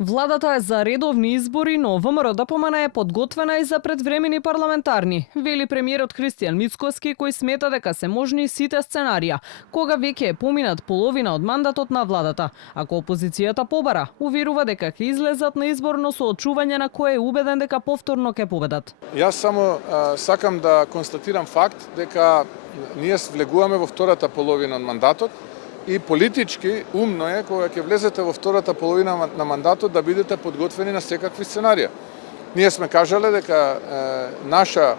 Владата е за редовни избори, но ВМРО-ДПМН е подготвена и за предвремени парламентарни, вели премиерот Христијан Мицкоски, кој смета дека се можни сите сценарија, кога веќе е поминат половина од мандатот на владата. Ако опозицијата побара, уверува дека ќе излезат на изборно соочување на кое е убеден дека повторно ќе победат. Јас само сакам да констатирам факт дека ние влегуваме во втората половина од мандатот, и политички умно е кога ќе влезете во втората половина на мандатот да бидете подготвени на секакви сценарија. Ние сме кажале дека наша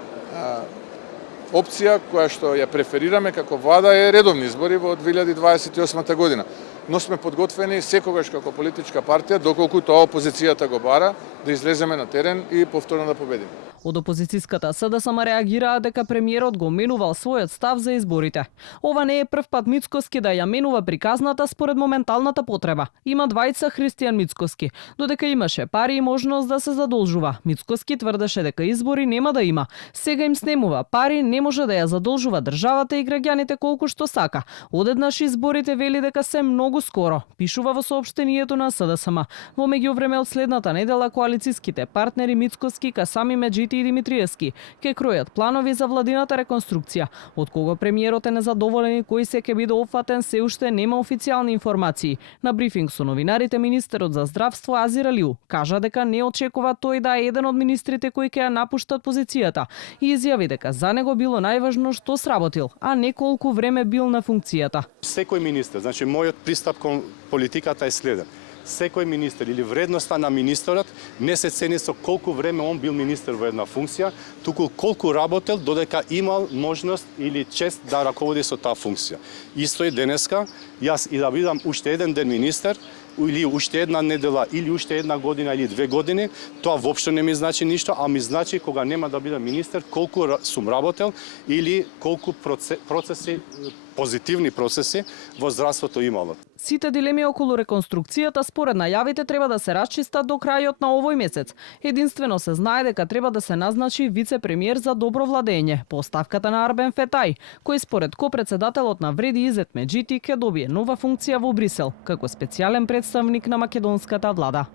опција која што ја преферираме како влада е редовни избори во 2028 година. Но сме подготвени секогаш како политичка партија, доколку тоа опозицијата го бара, да излеземе на терен и повторно да победиме. Од опозицијската СДСМ реагираа дека премиерот го менувал својот став за изборите. Ова не е прв пат Мицкоски да ја менува приказната според моменталната потреба. Има двајца Христијан Мицкоски. Додека имаше пари и можност да се задолжува, Мицкоски тврдеше дека избори нема да има. Сега им снемува пари, не може да ја задолжува државата и граѓаните колку што сака. Одеднаш изборите вели дека се многу скоро, пишува во соопштението на СДСМ. Во меѓувреме од следната недела коалицијските партнери Мицкоски, Касами Меджити и Димитриевски ќе кројат планови за владината реконструкција. Од кого премиерот е незадоволен и кој се ќе биде опфатен се уште нема официјални информации. На брифинг со новинарите министерот за здравство Азир Алиу кажа дека не очекува тој да е еден од министрите кои ќе ја напуштат позицијата и изјави дека за него било најважно што сработил, а не колку време бил на функцијата. Секој министер, значи мојот пристап кон политиката е следен. Секој министер или вредноста на министерот не се цени со колку време он бил министер во една функција, туку колку работел додека имал можност или чест да раководи со таа функција. Исто и денеска, јас и да бидам уште еден ден министер, или уште една недела, или уште една година, или 2 години, тоа воопшто не ми значи ништо, а ми значи кога нема да бидам министер, колку сум работел или колку процеси, позитивни процеси во здравството имало. Сите дилеми околу реконструкцијата според најавите треба да се расчистат до крајот на овој месец. Единствено се знае дека треба да се назначи вице-премиер за добро владење по оставката на Арбен Фетај, кој според ко-председателот на Вреди Изет Меджити ќе добие нова функција во Брисел како специјален представник на македонската влада.